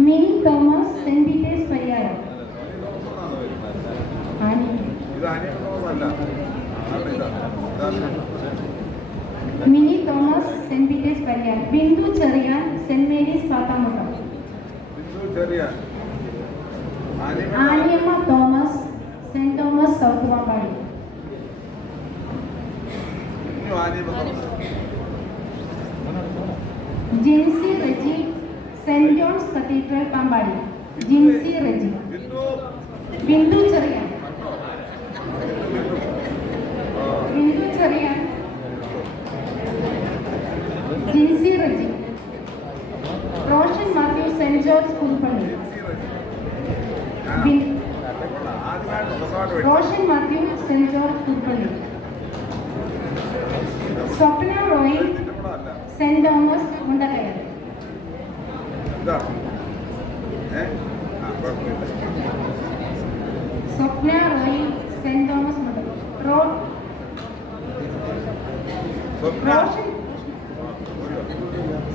Mini Thomas Saint Peter's Pariyaram Annie ഇത് അനിയനല്ല Mini Thomas Saint Peter's Pariyaram Bindu Cheriyan Saint Mary's Pathamuttam Bindu Cheriyan Aniyamma Thomas Saint Thomas South Vampady Jincy Reji Saint John's Cathedral Pampady Jincy Reji. Bindu Bindu Cheriyan. Bindu Cheriyan. Jincy Reji. Roshan Mathew Saint George Puthuppally bin- ആദ്യമായിട്ട് സ്വന്തമായിട്ട് Roshan Mathew Saint George Puthuppally Swapna Roy ഇതിന്റെ കൂടെ അല്ല Saint Thomas Mundakkayam ഇതാണ് Swapna Roy Saint Thomas Mundakkayam raw Swapna?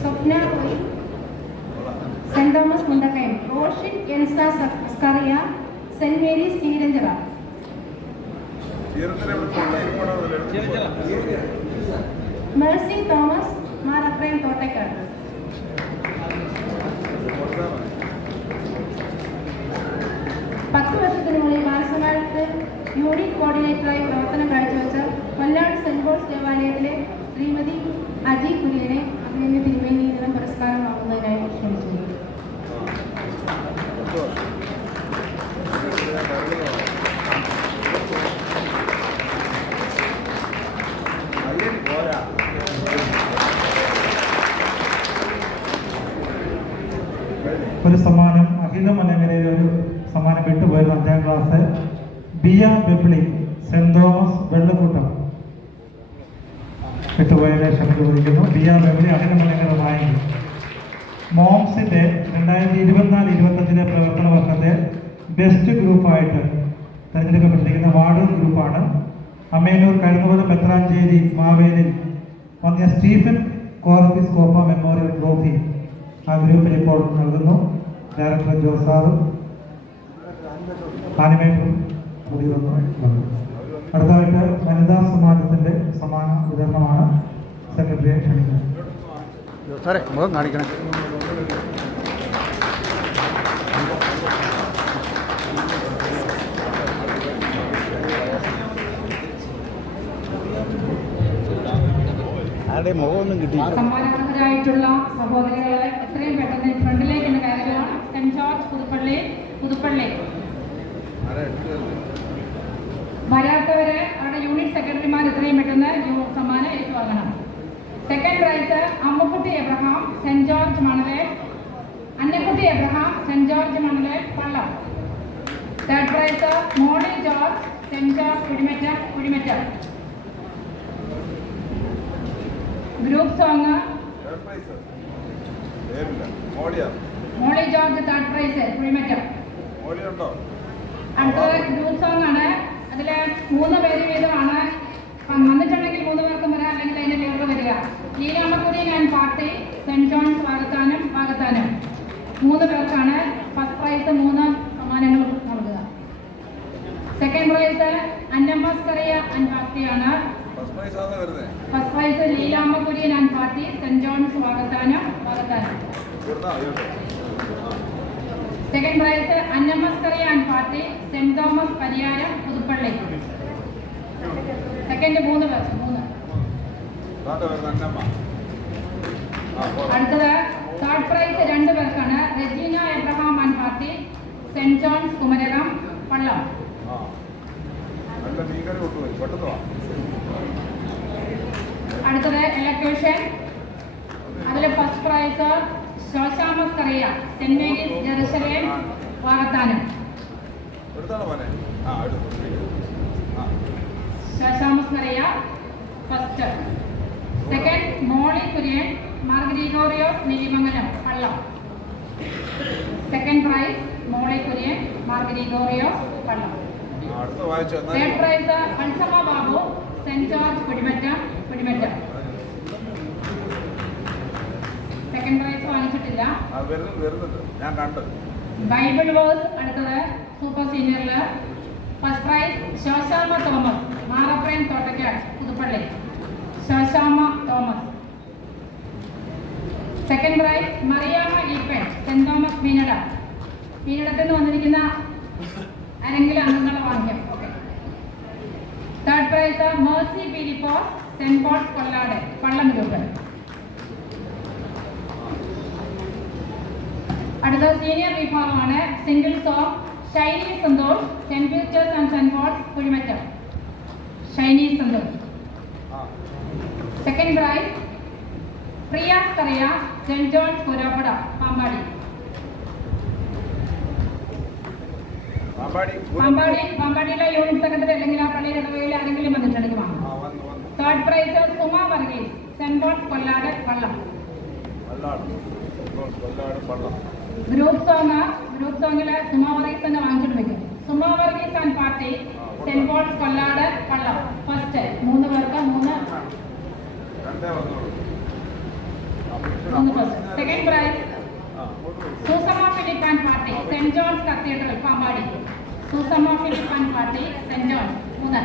Swapna Roy Saint Thomas Mundakkayam Roshan Elsa Scaria Saint Mary's Cheeranchira Mercy Thomas Marapram Thottakkad പത്ത് വർഷത്തിന് മുകളിൽ ബാലസമാജത്ത് unit കോർഡിനേറ്ററായി പ്രവർത്തനം കാഴ്ചവെച്ച Kollad saint Paul's ദേവാലയത്തിലെ ശ്രീമതി അജി കുര്യനെ അതിന്റെ തിരുമേനി നിലം പുരസ്കാരം വാങ്ങുന്നതിനായി ക്ഷണിച്ചു പോരാ ഒരു സമ്മാനം അഖില മലങ്കരയിൽ ഒരു സമ്മാനം വിട്ടുപോയത് അഞ്ചാം ക്ലാസ് ബിയ ബെബ്ലി സെന്റ് തോമസ് വെള്ളക്കൂട്ടം. വിട്ടുപോയതിനെ ക്ഷമ ചോദിക്കുന്നു ബിയ ബെബ്ലി അങ്ങനെ മലങ്കര മോംസിന്റെ രണ്ടായിരത്തി ഇരുപത്തിനാല് ഇരുപത്തഞ്ചിലെ പ്രവർത്തന വർഷത്തെ ബെസ്റ്റ് ഗ്രൂപ്പായിട്ട് തിരഞ്ഞെടുക്കപ്പെട്ടിരിക്കുന്ന വാർഡ് ഗ്രൂപ്പാണ്. അമ്മേനൂർ കരുന്നൂർ പെത്രാഞ്ചേരി മാവേലിൽ വന്നിയ സ്റ്റീഫൻ കോർപ്പിസ് കോപ്പ മെമ്മോറിയൽ ട്രോഫി ആ ഗ്രൂപ്പിന് ഇപ്പോൾ നൽകുന്നു. ഡയറക്ടർ ജോസാറും ആനിമേറ്ററും നൽകുന്നു. അടുത്തതായിട്ട് വനിതാ സമാജത്തിന്റെ സമാന വിതരണമാണ് സെക്രട്ടറിയെ ക്ഷണിക്കുന്നത്. സാറേ മുഖം കാണിക്കണേ. ആരുടെ മുഖമൊന്നും കിട്ടിയില്ല. സമ്മാനാർഹരായിട്ടുള്ള സഹോദരികളെ എത്രയും പെട്ടെന്ന് ഫ്രണ്ടിലേക്ക് കയറുകയാണ്. കയറുക സെന്റ് ജോർജ് പുതുപ്പള്ളി പുതുപ്പള്ളി. വരാത്തവരെ അവരുടെ യൂണിറ്റ് സെക്രട്ടറിമാർ എത്രയും പെട്ടെന്ന് സമ്മാനം ഏറ്റുവാങ്ങണം. Second prize Ammukutty Abraham Saint George Manale Annakutty Abraham Saint George Manale Pallam. Third prize Moni George Saint George Kudimatta Kudimatta. Group song Molly George third prize Kuzhimattam അടുത്തത് group song ആണ് അതിൽ മൂന്ന് പേര് വീതമാണ്. വന്നിട്ടുണ്ടെങ്കിൽ മൂന്ന് പേർക്കും വരാം. അല്ലെങ്കിൽ അതിന്റെ പേര് വരിക. ലീലാമക്കുടി ഞാൻ party Saint John's Vakathanam Vakathanam. മൂന്ന് പേർക്കാണ് ഫസ്റ്റ് പ്രൈസ് മൂന്ന് സമ്മാനങ്ങൾ നൽകുക. സെക്കൻഡ് പ്രൈസ് അന്നംബാസ്കറിയ അൻപാർട്ടിയാണ് പാർട്ടിയാണ്. First prize Leelamma Kurian and party saint John's Vakathanam Vakathanam. Second prize അന്നമ്മസ് and party saint Thomas Pariyaram Puthuppally second മൂന്ന് പേർ മൂന്ന്. അടുത്തത് തേർഡ് പ്രൈസ് രണ്ട് പേർക്കാണ് Regina Abraham and party saint John's Kumarakom Pallam അടുത്തത് ഇലക്ട്രീഷ്യൻ അതിൽ first prize Shoshamma Scaria saint Mary's Jerusalem ആ എടുത്തു. First. Second Molly Kurian Mar Gregorios Pallam. Second prize Molly Kurian Mar Gregorios Pallam. Third prize Alsama Babu saint George കുടിമറ്റ Kudimattam. Second prize വാങ്ങിച്ചിട്ടില്ല. ഞാൻ കണ്ടു. Bible verse അടുത്തത് super സീനിയറിൽ first prize Sosamma Thomas Marapram Thottakkad Puthuppally. Sosamma Thomas. Second prize Mariyamma Eapen Saint Thomas Meenadom. മീനടത്തിൽ നിന്ന് വന്നിരിക്കുന്ന ആരെങ്കിലും അംഗങ്ങളെ വാങ്ങിക്കാം. Okay third prize Mercy പിരിപ്പോ Saint Paul's Kollad Pallam group അടുത്ത സീനിയർ വിഭാഗമാണ് single song Shiny Santhosh Saint Peter's and Saint Paul's Kuzhimattam Shiny Santhosh second prize Priya Kariya Saint John's Purappada Pampady Pampady Pampady പാമ്പാടിയിലെ unit secretary അല്ലെങ്കിൽ ആ പള്ളിയുടെ ഇടവകയിൽ ആരെങ്കിലും വന്നിട്ടുണ്ടെങ്കിൽ വാങ്ങാം third prize Suma Varghese Saint Paul's Kollad Pallam group song group സോങ്ങിൽ Suma Varghese തന്നെ വാങ്ങിച്ചിട്ട് വെക്കും. Suma Varghese and party Saint Paul's Kollad വള്ളം ഫസ്റ്റ് മൂന്ന് പേർക്ക് മൂന്ന്. മൂന്ന് first second prize Susamma Philip and party Saint John's Cathedral Pampady. Susamma Philip and party Saint John's. മൂന്ന്.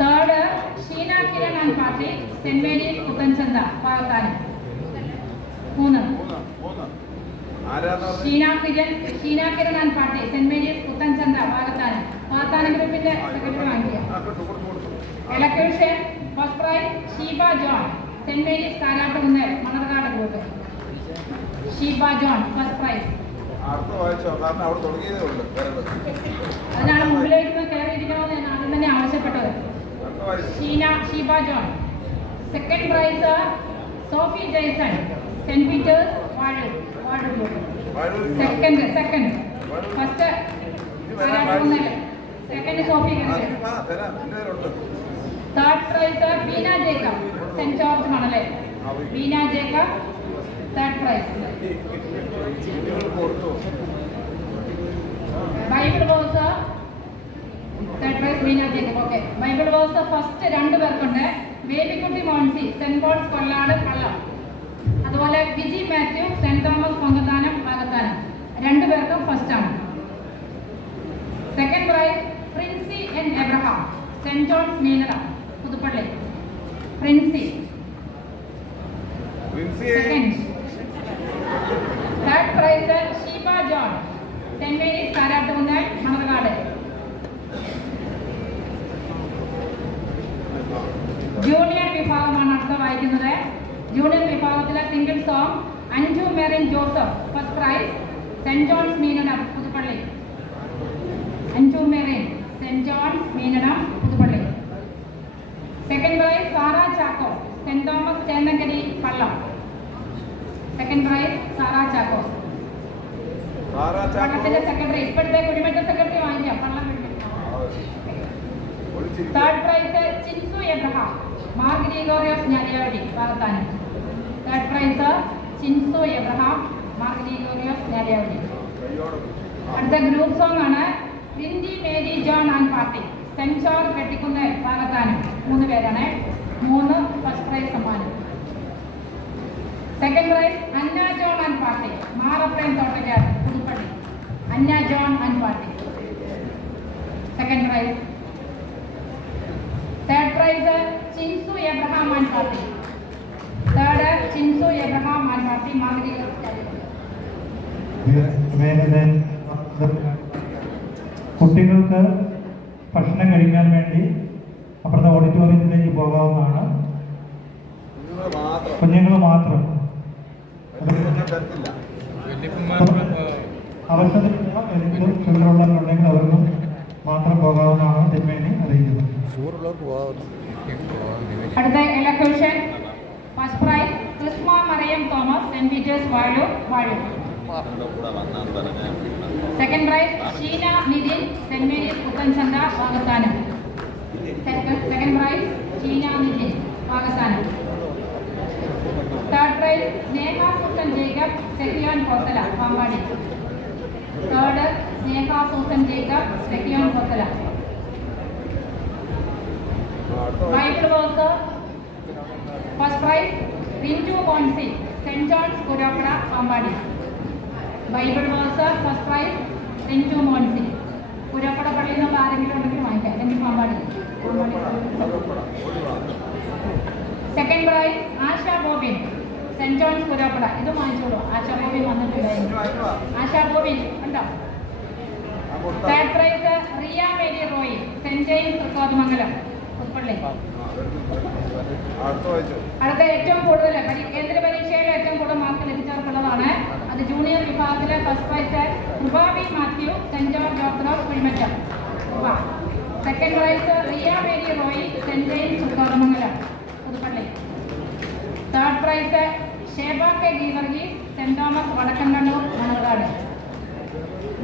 Third Sheena Kiran and party Saint Mary's Puthenchantha Pakathanam മൂന്ന്? Sheena Kiran Sheena Kiran and party Saint Mary's Puthenchantha Pakathanam Pakathanam ഗ്രൂപ്പിന്റെ secretary വാങ്ങിയ first prize Sheeba John Saint Mary's Karattukunnel Manarcad group. Sheeba John first prize. അതിനാണ് മുമ്പിലേക്ക് കയറിയിരിക്കണമെന്ന് ഞാൻ ആദ്യം തന്നെ ആവശ്യപ്പെട്ടത്. Sheena Sheeba John. Second prize Sophie Jaison. Saint Peter's Vazhoor Vazhoor second second first second Sophie third prize Beena Jacob Saint George Manale Beena Jacob third prize Bible boss third prize Beena Jacob okay Bible boss first രണ്ട് പേർക്കുണ്ട്. Babykutty Moncy Saint Paul's Kollad അതുപോലെ Mathew Saint Thomas Pongathanam Pakathanam രണ്ടുപേർക്കും first ആണ്. Second prize Princy N Abraham. Saint John's മീനറ Puthuppally. Princy. Second third prize Sheeba John Saint Mary's Karattukunnel Manarcad junior വിഭാഗമാണ് അടുത്ത വായിക്കുന്നത് junior വിഭാഗത്തിലെ single song Anju Merin Joseph Christ Saint John's Meenadom Puthuppally Anju Merin Saint John's Meenadom Puthuppally second prize Sarah Chacko Saint Thomas Chennankari Pallam second prize Sarah Chacko പള്ളത്തിന്റെ secretary ഇപ്പോഴത്തെ കുടിമറ്റ secretary വാങ്ങിക്കാം Pallam third prize Chinsu Abraham Mar Gregorios Njaliyavadi Pakathanam third prize Chinsu Abraham Mar Gregorios Njaliyavadi അടുത്ത group song ആണ് Rindy Mary John and party. Saint കെട്ടിക്കുന്ന Pakathanam മൂന്ന് പേരാണ്. മൂന്ന് first prize സമ്മാനം. Second prize Anna John and party. Marapram Thottakkad Puthuppally. Anna John and party. Second prize third prize Chinsu Abraham and party. Third Chinsu Abraham and party മാതൃക കുട്ടികൾക്ക് ഭക്ഷണം കഴിക്കാൻ വേണ്ടി അപ്പുറത്തെ ഓഡിറ്റോറിയത്തിലേക്ക് പോകാവുന്നതാണ്. കുഞ്ഞുങ്ങൾ മാത്രം. ചുമതലയുള്ളവരുണ്ടെങ്കിൽ അവർക്കും മാത്രം പോകാവുന്നതാണ് തിന്മേനി അറിയിക്കുന്നത് അടുത്ത first Krisma Mariyam Thomas Saint Peter's Vazhoor. Second prize Sheena Nithin Saint Mary's Puthenchantha Vakathanam second prize Sheena Nithin Vakathanam third prize Sneha Susan Jacob Sehion Kothala Pampady third Sneha Susan Jacob Sehion Kothala Bible verse first prize Rinju Konsi Saint John's Purappada Pampady Bible verse first prize Rintu Monsy Purappada പള്ളിയിൽ നമ്മൾ ആരെങ്കിലും ഉണ്ടെങ്കിൽ വാങ്ങിക്കാം. അല്ലെങ്കിൽ Pampady. Second prize Asha Bobin Saint John's Purappada. ഇത് വാങ്ങിച്ചോളൂ. ആശ ബോബിൻ വന്നിട്ടുണ്ടായിരുന്നു. ആശ ബോബിൻ ഉണ്ടോ third prize Riya Mary Roy. Saint James Thrikkothamangalam. Pulpally അടുത്ത ഏറ്റവും കൂടുതൽ കേന്ദ്ര പരീക്ഷയിൽ ഏറ്റവും കൂടുതൽ മാർക്ക് ലഭിച്ചവർക്കുള്ളതാണ് ജൂനിയർ വിഭാഗത്തിലെ first prize കൃപാബി Matthew Saint George Orthodox Kuzhimattom second prize Riya Mary Roy Saint James Kothamangalam Puthuppally. Third prize Sheba K ഗീവർഗി Saint Thomas Vadakkanmannoor Manarcad.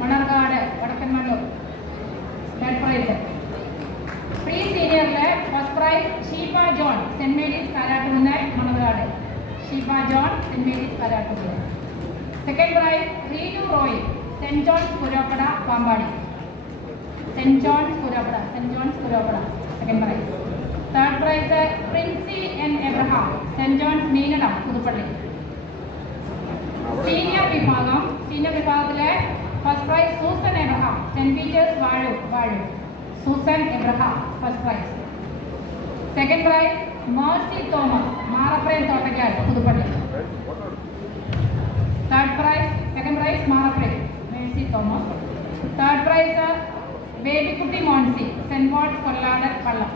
Manarcad Vadakkanmannoor third prize pre സീനിയറിലെ first prize Sheeba John Saint Mary's Karattukunnel Manarcad. Sheeba John Saint Mary's Karattukunnel second prize Reenu Roy Saint John's Puroppada Pampady Saint John's Puroppada Saint John's Puroppada second prize third prize Princy N Abraham Saint John's Meenadom Puthuppally senior വിഭാഗം senior വിഭാഗത്തിലെ first prize Susan Abraham Saint Peter's Vazhoor Vazhoor Susan Abraham first prize second prize Mercy Thomas Marapprayam Thottakkad Puthuppally third prize second prize Marapprayam Mercy Thomas third prize Babykutty Monsy Saint Paul's Kollad Pallam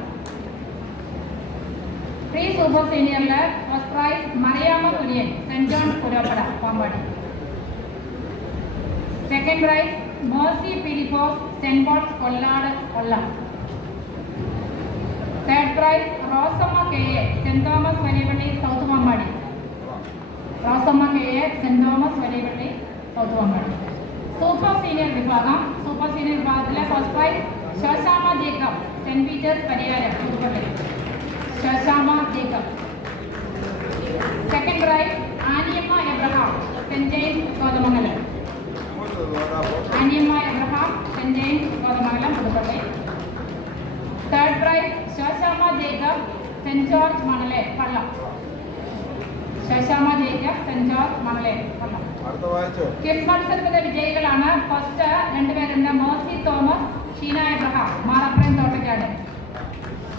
pre super സീനിയറിൽ first prize Mariyamma Kurian Saint John's Purappada Pampady second prize Mercy Philipose Saint Paul's Kollad Kollam third prize Rosamma K A Saint Thomas Valiyapally South Pampady Rosamma K A Saint Thomas Valiyapally South super senior വിഭാഗം super senior വിഭാഗത്തിലെ first prize Sosamma Jacob Saint Peter's Pariyaram Puthuppally Sosamma Jacob. Second prize Aniyamma Abraham Saint James Kothamangalam Aniyamma Abraham Saint James Kothamangalam Puthuppally third prize Sosamma Jacob Saint George Manale Pallam. Sosamma Pallam അടുത്ത വായിച്ചോ quiz മത്സരത്തിലെ വിജയികളാണ് first രണ്ടുപേരുണ്ട് Mercy Thomas Sheena Abraham Marapprayam Thottakkad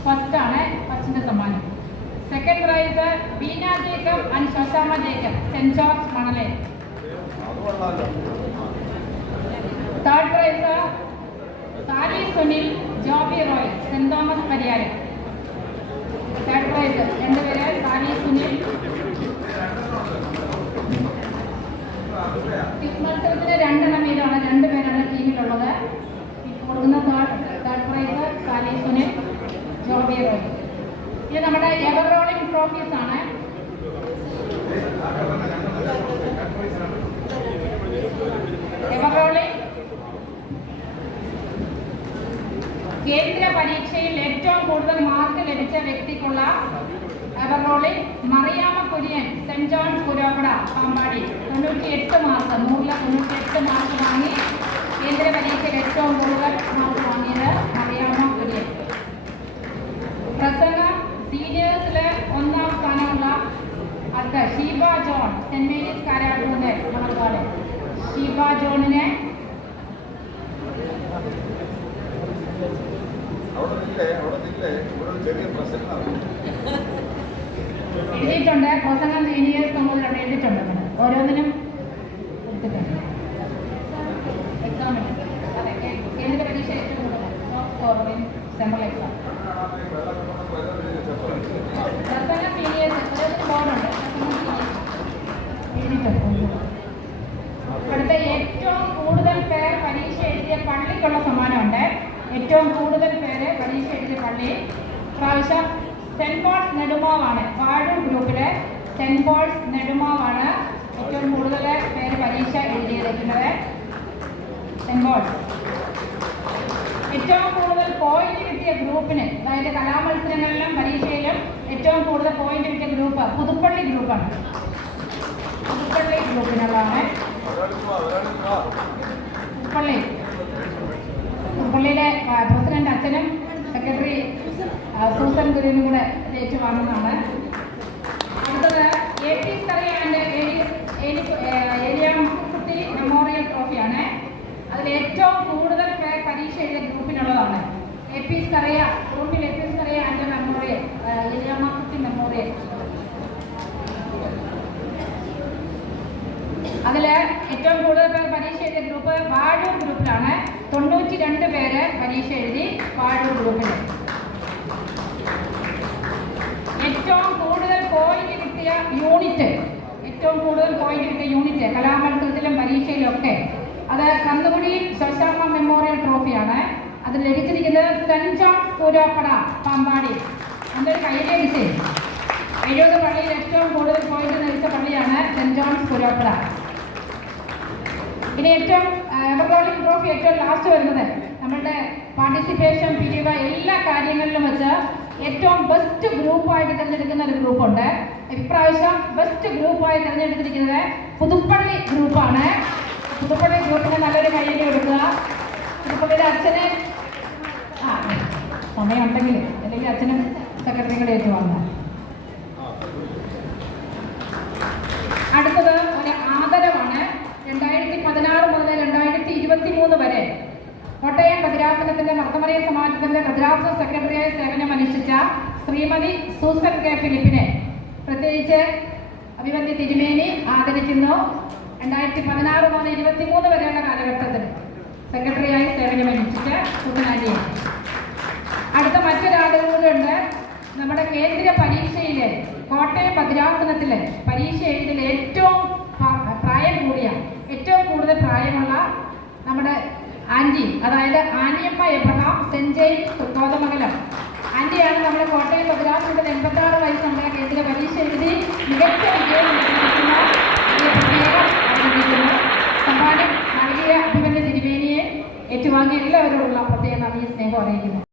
first ആണ് ഫസ്റ്റിന്റെ സമ്മാനം second prize Beena Jacob and Sosamma Jacob Saint George Manale third prize Sally Sunil Joby Roy Saint Thomas Pariyaram third prize രണ്ടുപേര് Sally Sunil quiz മത്സരത്തിന് രണ്ടെണ്ണം വീതമാണ് രണ്ടുപേരാണ് ടീമിലുള്ളത് ഇപ്പോൾ കൊടുക്കുന്ന third third prize Sally Sunil Joby Roy ഇത് നമ്മുടെ എവർ റോളിംഗ് ട്രോഫീസ് ആണ് എവർ റോളിംഗ് കേന്ദ്ര പരീക്ഷയിൽ ഏറ്റവും കൂടുതൽ മാർക്ക് ലഭിച്ച വ്യക്തിക്കുള്ള എവറോളിൽ മറിയാമ കുര്യൻ സെന്റ് ജോൺസ് പുരോപട പാമ്പാടി. തൊണ്ണൂറ്റി എട്ട് മാർക്ക് നൂറിൽ തൊണ്ണൂറ്റി എട്ട് മാർക്ക് വാങ്ങി കേന്ദ്ര പരീക്ഷയിൽ ഏറ്റവും കൂടുതൽ മാർക്ക് വാങ്ങിയത് മറിയാമ കുര്യൻ. പ്രസംഗ സീനിയേഴ്സിലെ ഒന്നാം സ്ഥാനമുള്ള അത് ഷീബ ജോൺ സെന്റ് മേരീസ് കാരാട്ടൂന്റെ മണർക്കാട് ഷീബ ജോണിനെ അവിടെ നില്ലേ അവിടെ നില്ലേ ഇവിടെ ചെറിയ പ്രശ്നമാണ് ఎయిట్ ఉండే ప్రసంగం నేను చేస్తాను ഗ്രൂപ്പിന് അതായത് കലാമത്സരങ്ങളിലും പരീക്ഷയിലും ഏറ്റവും കൂടുതൽ പോയിന്റ് കിട്ടിയ ഗ്രൂപ്പ് പുതുപ്പള്ളി ഗ്രൂപ്പാണ് പുതുപ്പള്ളി ഗ്രൂപ്പിനുള്ളതാണ് പുതുപ്പള്ളി. പുതുപ്പള്ളിയിലെ പ്രസിഡന്റ് അച്ഛനും സെക്രട്ടറി സൂസൻ ഗുരുവിനും കൂടെ ഏറ്റുവാങ്ങുന്നതാണ്. അടുത്തത് പി സ്കറിയ ആൻഡ് ഏരിയ മെമ്മോറിയൽ ട്രോഫിയാണ് അതിൽ ഏറ്റവും കൂടുതൽ പേർ പരീക്ഷ എഴുതിയ ഗ്രൂപ്പിനുള്ളതാണ് എ പി സ്കറിയ ഗ്രൂപ്പിൽ A P Scaria and memorial Eliyammakutty memorial അതിൽ ഏറ്റവും കൂടുതൽ പേർ പരീക്ഷ എഴുതിയ ഗ്രൂപ്പ് വാഴൂർ ഗ്രൂപ്പിലാണ്. തൊണ്ണൂറ്റി രണ്ട് പേര് പരീക്ഷ എഴുതി വാഴൂർ ഗ്രൂപ്പിൽ ഏറ്റവും കൂടുതൽ പോയിന്റ് കിട്ടിയ യൂണിറ്റ് ഏറ്റവും കൂടുതൽ പോയിന്റ് കിട്ടിയ യൂണിറ്റ് കലാമത്സരത്തിലും പരീക്ഷയിലും ഒക്കെ. അത് കന്നുകുടി ശശാമ്മ മെമ്മോറിയൽ ട്രോഫിയാണ് അത് ലഭിച്ചിരിക്കുന്നത് സെന്റ് ജോൺസ് കൂരാപ്പട പാമ്പാടി. എന്തൊരു കൈയിലേക്ക് എഴുപത് പള്ളിയിൽ ഏറ്റവും കൂടുതൽ പോയിന്റ് ലഭിച്ച പള്ളിയാണ് സെന്റ് ജോൺസ് കൂരാപ്പട ഇനി ഏറ്റവും എവർബോളിംഗ് ട്രോഫി ഏറ്റവും ലാസ്റ്റ് വരുന്നത്. നമ്മളുടെ പാർട്ടിസിപ്പേഷൻ പിരിവ് എല്ലാ കാര്യങ്ങളിലും വെച്ച് ഏറ്റവും ബെസ്റ്റ് ഗ്രൂപ്പായിട്ട് തിരഞ്ഞെടുക്കുന്ന ഒരു ഗ്രൂപ്പുണ്ട് ഇപ്രാവശ്യം ബെസ്റ്റ് ഗ്രൂപ്പായി തിരഞ്ഞെടുത്തിരിക്കുന്നത് പുതുപ്പള്ളി ഗ്രൂപ്പാണ് പുതുപ്പള്ളി ഗ്രൂപ്പിന് നല്ലൊരു കൈയ്യടി കൊടുക്കുക. പുതുപ്പള്ളിയുടെ അച്ഛന് സമയമുണ്ടെങ്കിൽ അല്ലെങ്കിൽ അച്ഛനും സെക്രട്ടറിയും കൂടെ ഏറ്റുവാങ്ങാം അടുത്തത് ഒരു ആദരവാണ്. രണ്ടായിരത്തി പതിനാറ് മുതൽ രണ്ടായിരത്തി ഇരുപത്തി മൂന്ന് വരെ കോട്ടയം ഭദ്രാസനത്തിന്റെ മർത്തമറിയ സമാജത്തിന്റെ ഭദ്രാസന സെക്രട്ടറിയായി സേവനമനുഷ്ഠിച്ച ശ്രീമതി സൂസൻ കെ ഫിലിപ്പിനെ പ്രത്യേകിച്ച് അഭിമന്യ തിരുമേനി ആദരിക്കുന്നു. രണ്ടായിരത്തി പതിനാറ് മുതൽ ഇരുപത്തി മൂന്ന് വരെയുള്ള കാലഘട്ടത്തിൽ സെക്രട്ടറിയായി സേവനം അനുഷ്ഠിച്ച ആന്റിയെ ഉണ്ട്. നമ്മുടെ കേന്ദ്ര പരീക്ഷയിലെ കോട്ടയം ഭദ്രാസനത്തിലെ പരീക്ഷ എഴുതിൽ ഏറ്റവും പ്രായം കൂടിയ ഏറ്റവും കൂടുതൽ പ്രായമുള്ള നമ്മുടെ ആന്റി അതായത് Aniyamma Abraham Saint James Kothamangalam ആന്റിയാണ് നമ്മുടെ കോട്ടയം ഭദ്രാസനത്തിൽ എൺപത്തി ആറ് നമ്മുടെ കേന്ദ്ര പരീക്ഷ എഴുതി മികച്ച വിജയം നൽകിയ അഭിമന്യ തിരുവേനിയെ ഏറ്റുവാങ്ങിയ എല്ലാവരോടുള്ള പ്രത്യേക നന്ദി സ്നേഹം അറിയിക്കുന്നു.